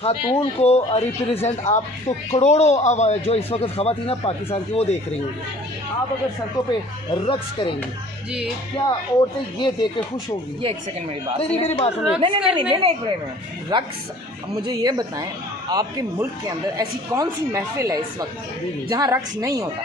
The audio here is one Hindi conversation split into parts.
खातून को रिप्रेजेंट आप तो करोड़ों जो इस वक्त ख़वातीन पाकिस्तान की वो देख रही होंगी। आप अगर सड़कों पे रक्स करेंगी जी, क्या औरतें ये देख के खुश होगी? ये एक सेकंड मेरी बात नहीं, मेरी बात सुनिए। नहीं, एक मिनट। रक्स, मुझे ये बताएं, आपके मुल्क के अंदर ऐसी कौन सी महफिल है इस वक्त जहाँ रक्स नहीं होता?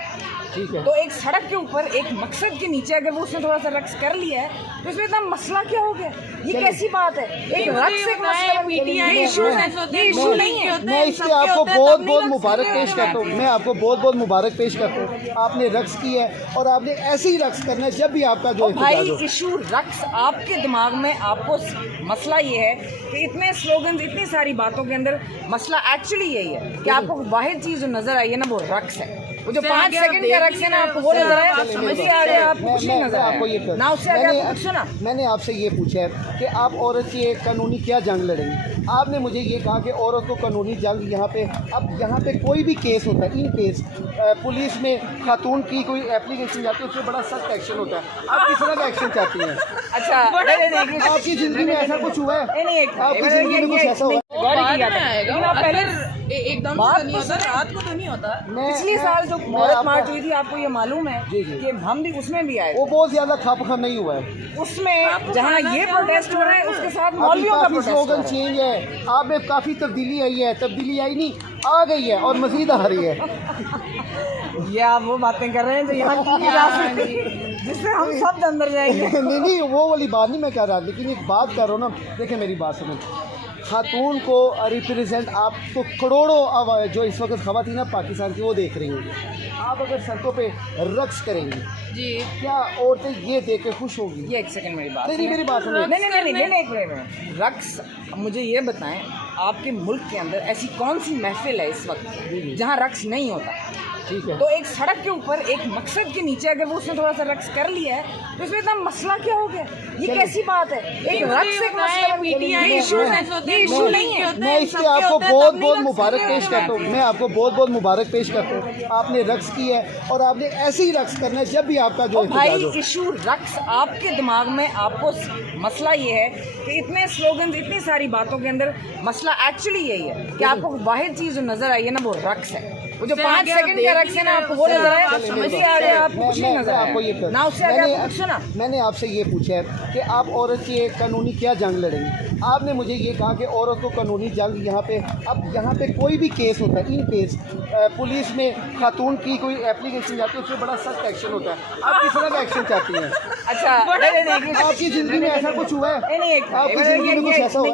ठीक है, तो एक सड़क के ऊपर एक मकसद के नीचे अगर वो उसने थोड़ा सा रक्स कर लिया है तो इसमें इतना मसला क्या हो गया? ये कैसी बात है? एक रक्स एक मसला इशू नहीं है। मैं इस पे आपको बहुत बहुत मुबारक पेश करता हूँ। मैं आपको बहुत बहुत मुबारक पेश करता हूँ। आपने रक्स की है और आपने ऐसे ही रक्स करना है जब भी आपका जो भाई इशू रक्स, आपके दिमाग में आपको मसला ये है कि इतने स्लोगन, इतनी सारी बातों के अंदर मसला एक्चुअली यही है कि आपको वाहिद चीज़ जो नजर आई है ना वो रक्स है। वो जो 5 सेकंड का रक्स है ना, आपको वो नजर आया, समझ ही आ गया, आपको कुछ नहीं नजर आया ना। उससे आगे आपको कुछ सुना। मैंने आपसे ये पूछा है कि आप औरत की एक कानूनी क्या जंग लड़ेंगी। आपने मुझे ये कहा कि औरत को कानूनी जंग यहाँ पे, अब यहाँ पे कोई भी केस होता है, इन केस पुलिस में खातून की कोई एप्लीकेशन जाती है उसमें बड़ा सख्त एक्शन होता है। आप किस तरह का एक्शन चाहती हैं? अच्छा, आपकी ज़िंदगी में ऐसा कुछ हुआ है? आपकी ज़िंदगी में कुछ ऐसा हुआ है? एकदम नहीं होता, रात को तो नहीं होता। पिछले साल जो औरत मार्च हुई थी, आपको ये मालूम है कि हम भी उसमें भी आए? वो बहुत ज़्यादा खप नहीं हुआ है उसमें जहाँ ये प्रोटेस्ट हो रहा है उसके साथ मौलवियों का प्रोटेस्ट हो रहा है। चेंज है, आप में काफ़ी तब्दीली आई है। तब्दीली आई नहीं, आ गई है और मजीद आ रही है। ये आप वो बातें कर रहे हैं जो यहाँ की जा सकती, जिससे हम सब अंदर जाएंगे। नहीं, वो वाली बात नहीं मैं कह रहा, लेकिन एक बात कर रहा हूँ ना। देखिए मेरी बात सुनो, खातून को रिप्रेजेंट आप तो करोड़ों जो इस वक्त ख़वातीन पाकिस्तान की वो देख रही होंगी। आप अगर सड़कों पे रक्स करेंगी जी, क्या औरतें ये देख के खुश होगी? ये एक सेकंड मेरी बात नहीं, मेरी बात सुनिए। नहीं, एक मिनट। रक्स, मुझे ये बताएं, आपके मुल्क के अंदर ऐसी कौन सी महफिल है इस वक्त जहाँ रक्स नहीं होता? ठीक है, तो एक सड़क के ऊपर एक मकसद के नीचे अगर वो उसने थोड़ा सा रक्स कर लिया है तो इसमें इतना मसला क्या हो गया? ये कैसी बात है? एक रक्स एक मसला इशू नहीं है। मैं इस पे आपको बहुत बहुत मुबारक पेश करता हूँ। मैं आपको बहुत बहुत मुबारक पेश करता हूँ। आपने रक्स की है और आपने ऐसे ही रक्स करना है जब भी आपका जो भाई इशू रक्स, आपके दिमाग में आपको मसला ये है कि इतने स्लोगन, इतनी सारी बातों के अंदर मसला एक्चुअली यही है कि आपको वाहिद चीज़ जो नजर आई है ना वो रक्स है। वो जो 5 सेकंड का रक्स है ना, आपको वो नजर आया, समझ ही आ गया, आपको कुछ नहीं नजर आया ना। उससे आगे आपको कुछ सुना। मैंने आपसे ये पूछा है कि आप औरत की एक कानूनी क्या जंग लड़ेंगी। आपने मुझे ये कहा कि औरत को कानूनी जंग यहाँ पे, अब यहाँ पे कोई भी केस होता है, इन केस पुलिस में खातून की कोई एप्लीकेशन जाती है उसमें बड़ा सख्त एक्शन होता है। आप किस तरह का एक्शन चाहती हैं? अच्छा, आपकी ज़िंदगी में ऐसा कुछ हुआ है? नहीं, आपकी ज़िंदगी में कुछ ऐसा हुआ है?